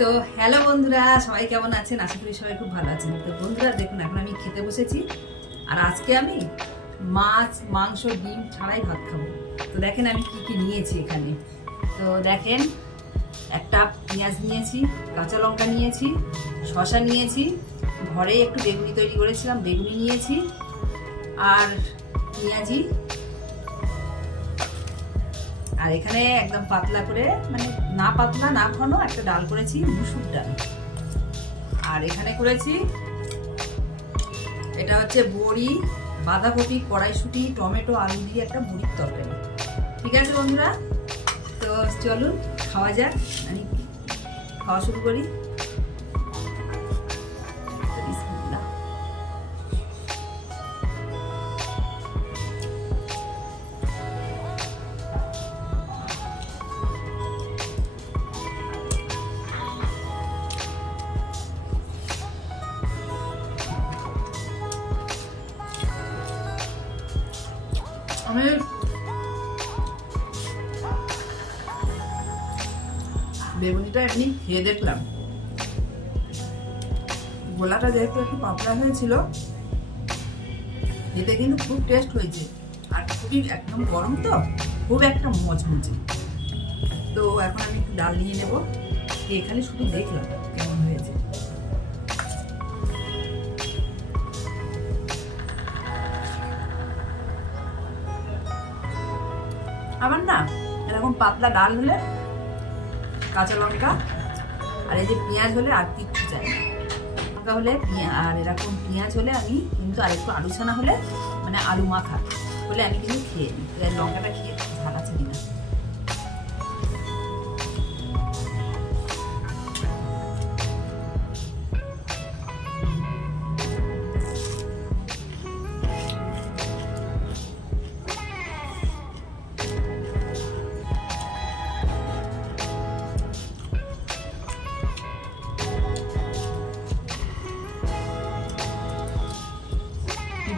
তো হ্যালো বন্ধুরা, সবাই কেমন আছেন? আশা করি সবাই খুব ভালো আছেন। তো বন্ধুরা দেখুন, এখন আমি খেতে বসেছি আর আজকে আমি মাছ মাংস ডিম ছাড়াই ভাত খাবো। তো দেখেন আমি কি কি নিয়েছি এখানে। তো দেখেন, একটা পেঁয়াজ নিয়েছি, কাঁচা লঙ্কা নিয়েছি, শসা নিয়েছি, ঘরে একটু বেগুনি তৈরি করেছিলাম বেগুনি নিয়েছি, আর পেঁয়াজি, আর এখানে একদম পাতলা করে, মানে না পাতলা না ঘন, একটা ডাল করেছি মুসুর ডাল। আর এখানে করেছি, এটা হচ্ছে বড়ি, বাঁধাকপি, কড়াইশুঁটি, টমেটো, আলু দিয়ে একটা বড়ির তরকারি। ঠিক আছে বন্ধুরা, তো চলুন খাওয়া যাক। আমি খাওয়া শুরু করি। আমি বেগুনিটা এমনি খেয়ে দেখলাম, গোলাটা যেহেতু একটু পাতলা হয়েছিল, খেতে কিন্তু খুব টেস্ট হয়েছে। আর খুবই একদম গরম, তো খুব একটা মচমচে। তো এখন আমি একটু ডাল নিয়ে নেবো, এখানে শুধু দেখলাম কেমন হয়েছে। আমার না এরকম পাতলা ডাল হলে, কাঁচা লঙ্কা আর এই যে পেঁয়াজ হলে আর কিচ্ছু চাই না। লঙ্কা হলে আর এরকম পেঁয়াজ হলে আমি কিন্তু, আর একটু আলু ছানা হলে, মানে আলু মাখা হলে আমি কিন্তু খেয়ে নিই। লঙ্কাটা খেয়ে ঝাল আছে কিনা।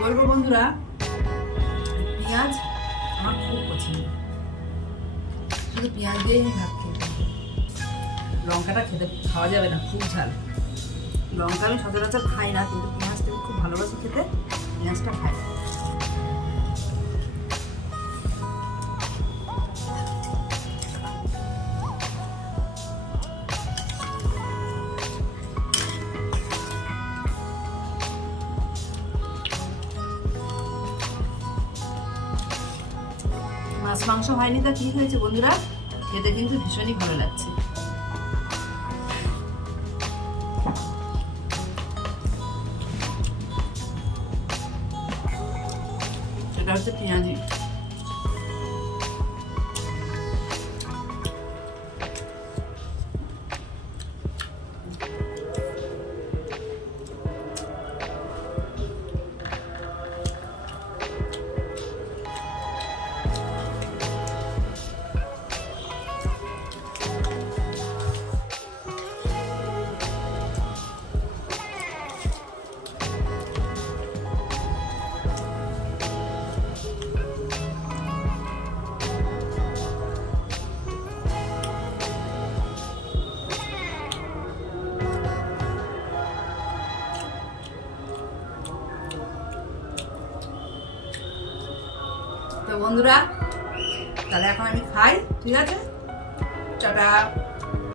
বলবো বন্ধুরা, পেঁয়াজ আমার খুব পছন্দ, শুধু পেঁয়াজ দিয়ে আমি ভাত খেতে। লঙ্কাটা খাওয়া যাবে না, খুব ঝাল। লঙ্কা আমি সচরাচর খাই না, কিন্তু পেঁয়াজটা আমি খুব ভালোবাসি খেতে, পেঁয়াজটা খাই। মাছ মাংস হয়নি, তা কি হয়েছে বন্ধুরা, খেতে কিন্তু ভীষণই ভালো লাগছে। এটা হচ্ছে পেঁয়াজি। তো বন্ধুরা, তাহলে এখন আমি খাই, ঠিক আছে? টাটা।